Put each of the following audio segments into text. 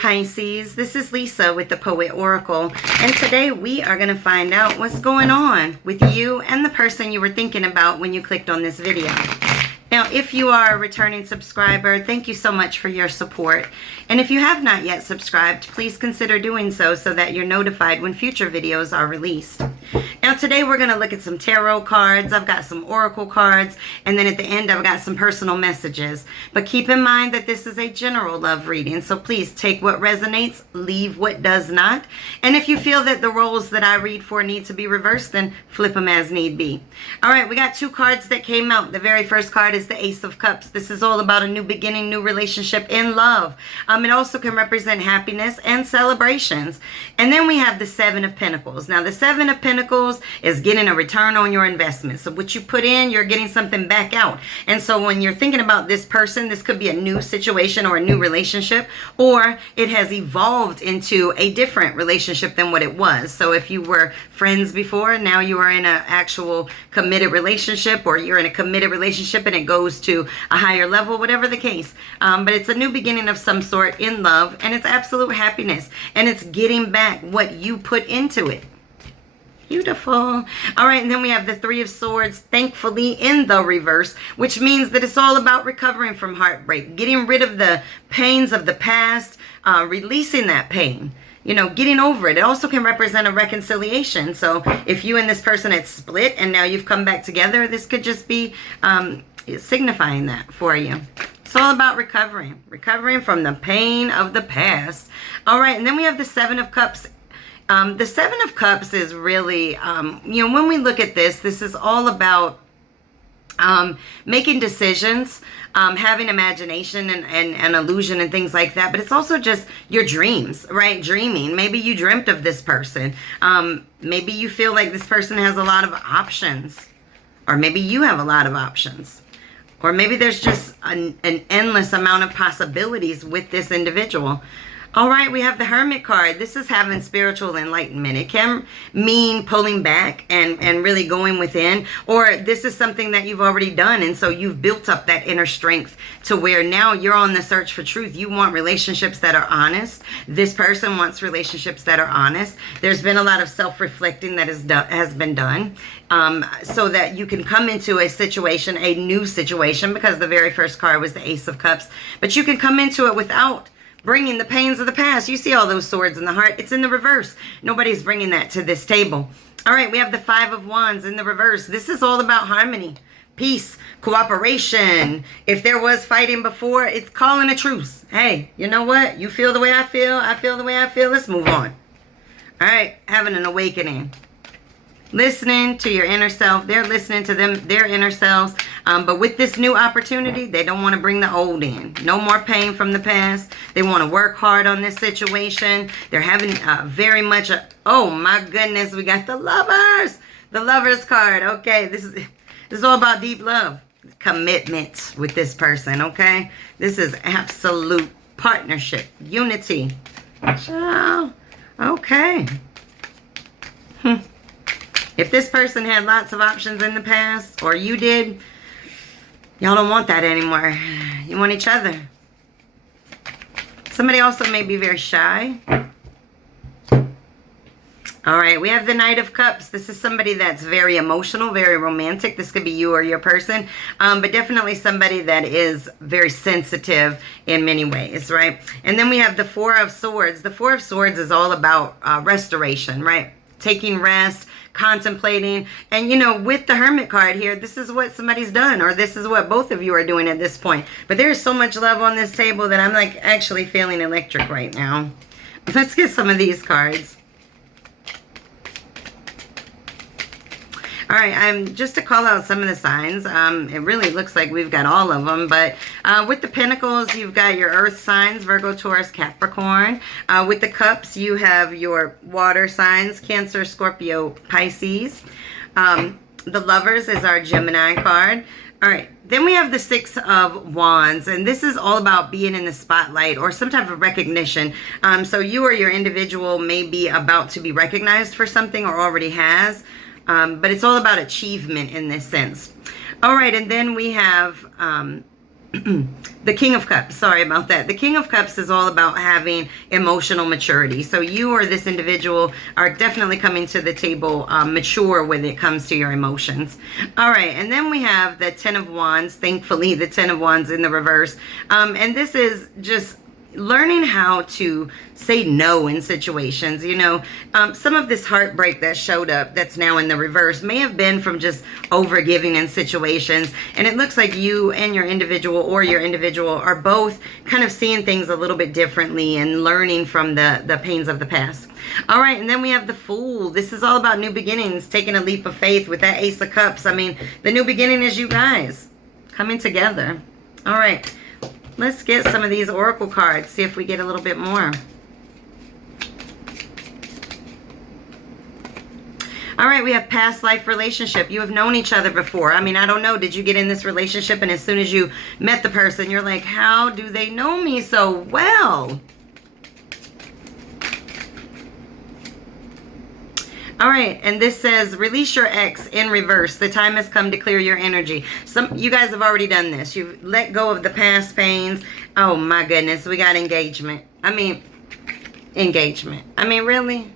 Pisces, this is Lisa with the Poet Oracle, and today we are going to find out what's going on with you and the person you were thinking about when you clicked on this video. Now, if you are a returning subscriber, thank you so much for your support. And if you have not yet subscribed, please consider doing so that you're notified when future videos are released. Now, today we're going to look at some tarot cards. I've got some oracle cards, and then at the end I've got some personal messages. But keep in mind that this is a general love reading, so please take what resonates, leave what does not. And if you feel that the roles that I read for need to be reversed, then flip them as need be. All right, we got two cards that came out. The very first card is the Ace of Cups. This is all about a new beginning, new relationship in love. It also can represent happiness and celebrations. And then we have the Seven of Pentacles. Now, the Seven of Pentacles is getting a return on your investment. So what you put in, you're getting something back out. And so when you're thinking about this person, this could be a new situation or a new relationship, or it has evolved into a different relationship than what it was. So if you were friends before, now you are in an actual committed relationship, or you're in a committed relationship and it goes to a higher level, whatever the case. But it's a new beginning of some sort in love, and it's absolute happiness, and it's getting back what you put into it. Beautiful. All right, and then we have the Three of Swords, thankfully in the reverse, which means that it's all about recovering from heartbreak, getting rid of the pains of the past, releasing that pain, you know, getting over it. It also can represent a reconciliation. So if you and this person had split and now you've come back together, this could just be signifying that for you. It's all about recovering from the pain of the past. All right, and then we have the Seven of Cups. The Seven of Cups is really, you know, when we look at this, this is all about making decisions, having imagination and illusion and things like that. But it's also just your dreams, right? Dreaming. Maybe you dreamt of this person. Maybe you feel like this person has a lot of options. Or maybe you have a lot of options. Or maybe there's just an endless amount of possibilities with this individual. All right, we have the Hermit card. This is having spiritual enlightenment. It can mean pulling back and really going within, or this is something that you've already done, and so you've built up that inner strength to where now you're on the search for truth. You want relationships that are honest. This person wants relationships that are honest. There's been a lot of self-reflecting that has been done, so that you can come into a situation, a new situation, because the very first card was the Ace of Cups, but you can come into it without bringing the pains of the past. You see all those swords in the heart. It's in the reverse. Nobody's bringing that to this table. All right, we have the Five of Wands in the reverse. This is all about harmony, peace, cooperation. If there was fighting before, it's calling a truce. Hey, you know what? You feel the way I feel the way I feel. Let's move on. All right, having an awakening. Listening to your inner self. They're listening to their inner selves. But with this new opportunity, they don't want to bring the old in. No more pain from the past. They want to work hard on this situation. They're having very much oh my goodness, we got the Lovers. The Lovers card. Okay, this is all about deep love. Commitment with this person, okay? This is absolute partnership, unity. So, okay. If this person had lots of options in the past, or you did, y'all don't want that anymore. You want each other. Somebody also may be very shy. All right, we have the Knight of Cups. This is somebody that's very emotional, very romantic. This could be you or your person, but definitely somebody that is very sensitive in many ways, right? And then we have the Four of Swords. The Four of Swords is all about restoration, right? Taking rest, contemplating, and you know, with the Hermit card here, this is what somebody's done, or this is what both of you are doing at this point. But there's so much love on this table that I'm like actually feeling electric right now. Let's get some of these cards. All right, just to call out some of the signs, it really looks like we've got all of them, but with the Pentacles, you've got your Earth signs, Virgo, Taurus, Capricorn. With the Cups, you have your water signs, Cancer, Scorpio, Pisces. The Lovers is our Gemini card. All right, then we have the Six of Wands, and this is all about being in the spotlight or some type of recognition. So you or your individual may be about to be recognized for something or already has. But it's all about achievement in this sense. All right, and then we have the King of Cups, sorry about that. The King of Cups is all about having emotional maturity. So you or this individual are definitely coming to the table mature when it comes to your emotions. All right, and then we have the Ten of Wands. Thankfully, the Ten of Wands in the reverse. And this is just learning how to say no in situations. You know, some of this heartbreak that showed up that's now in the reverse may have been from just overgiving in situations, and it looks like you and your individual or your individual are both kind of seeing things a little bit differently and learning from the pains of the past. All right, and then we have the Fool. This is all about new beginnings, taking a leap of faith with that Ace of Cups. I mean, the new beginning is you guys coming together. All right, let's get some of these oracle cards, see if we get a little bit more. All right, we have past life relationship. You have known each other before. I mean, I don't know. Did you get in this relationship and as soon as you met the person, you're like, how do they know me so well? All right, and this says, release your ex in reverse. The time has come to clear your energy. You guys have already done this. You've let go of the past pains. Oh my goodness, we got engagement. I mean, engagement. I mean, really?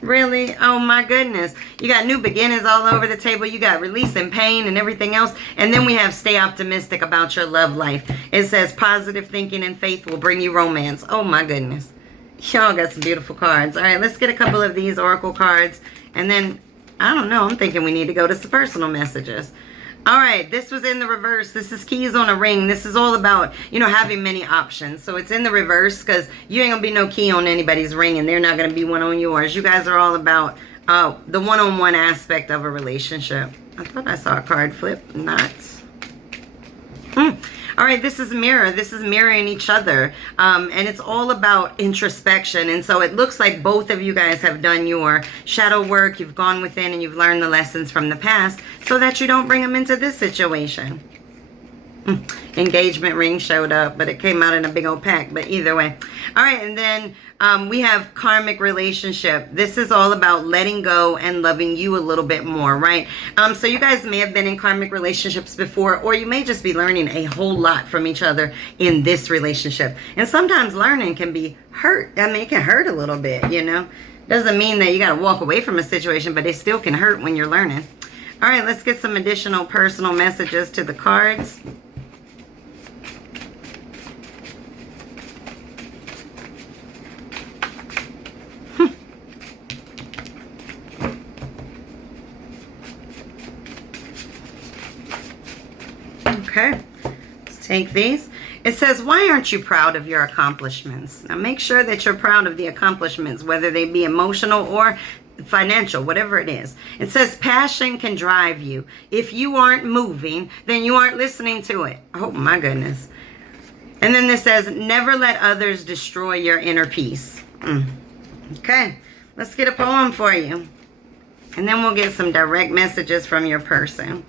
Really? Oh my goodness. You got new beginnings all over the table. You got release and pain and everything else. And then we have stay optimistic about your love life. It says positive thinking and faith will bring you romance. Oh my goodness. Y'all got some beautiful cards. All right, let's get a couple of these oracle cards. And then, I don't know, I'm thinking we need to go to some personal messages. All right, this was in the reverse. This is keys on a ring. This is all about, you know, having many options. So it's in the reverse because you ain't going to be no key on anybody's ring and they're not going to be one on yours. You guys are all about the one-on-one aspect of a relationship. I thought I saw a card flip. Not. All right, this is mirror. This is mirroring each other. And it's all about introspection. And so it looks like both of you guys have done your shadow work. You've gone within and you've learned the lessons from the past so that you don't bring them into this situation. Engagement ring showed up, but it came out in a big old pack. But either way. All right, and then we have karmic relationship. This is all about letting go and loving you a little bit more, right? So you guys may have been in karmic relationships before, or you may just be learning a whole lot from each other in this relationship. And sometimes learning can be hurt. I mean, it can hurt a little bit, you know. Doesn't mean that you got to walk away from a situation, but it still can hurt when you're learning. All right, let's get some additional personal messages to the cards. Okay, let's take these. It says, why aren't you proud of your accomplishments? Now make sure that you're proud of the accomplishments, whether they be emotional or financial, whatever it is. It says passion can drive you. If you aren't moving, then you aren't listening to it. Oh my goodness. And then this says, never let others destroy your inner peace. Okay, let's get a poem for you. And then we'll get some direct messages from your person.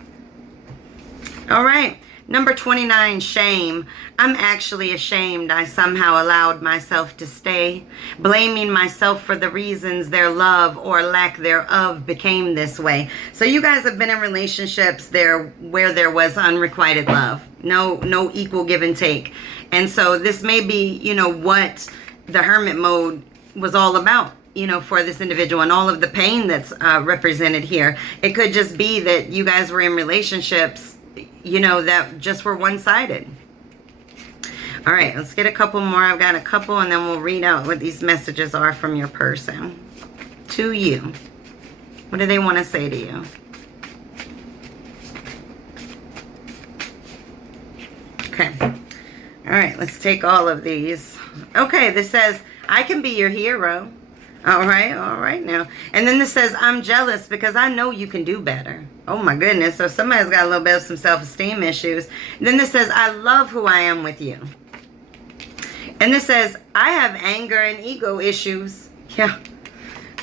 All right. Number 29, shame. I'm actually ashamed I somehow allowed myself to stay, blaming myself for the reasons their love or lack thereof became this way. So you guys have been in relationships where there was unrequited love, no equal give and take. And so this may be, you know, what the hermit mode was all about, you know, for this individual and all of the pain that's represented here. It could just be that you guys were in relationships, you know, that just were one-sided. All right, let's get a couple more. I've got a couple, and then we'll read out what these messages are from your person to you. What do they want to say to you? Okay. All right, let's take all of these. Okay, this says, I can be your hero. All right now. And then this says, I'm jealous because I know you can do better. Oh my goodness. So somebody's got a little bit of some self-esteem issues. And then this says, I love who I am with you. And this says, I have anger and ego issues. Yeah.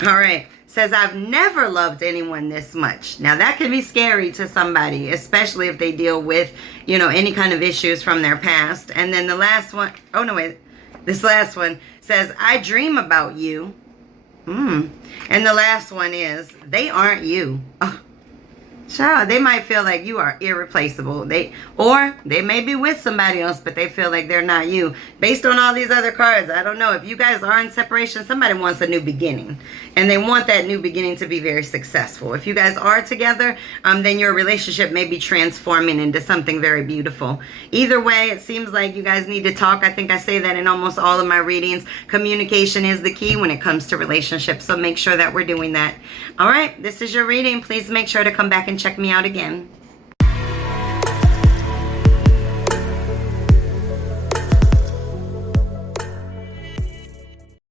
All right. Says, I've never loved anyone this much. Now that can be scary to somebody, especially if they deal with, you know, any kind of issues from their past. And then the last one, oh no, wait. This last one says, I dream about you. And the last one is, they aren't you. Oh, Child, they might feel like you are irreplaceable. Or they may be with somebody else, but they feel like they're not you. Based on all these other cards, I don't know. If you guys are in separation, somebody wants a new beginning. And they want that new beginning to be very successful. If you guys are together, then your relationship may be transforming into something very beautiful. Either way, it seems like you guys need to talk. I think I say that in almost all of my readings. Communication is the key when it comes to relationships. So make sure that we're doing that. All right, this is your reading. Please make sure to come back and check me out again.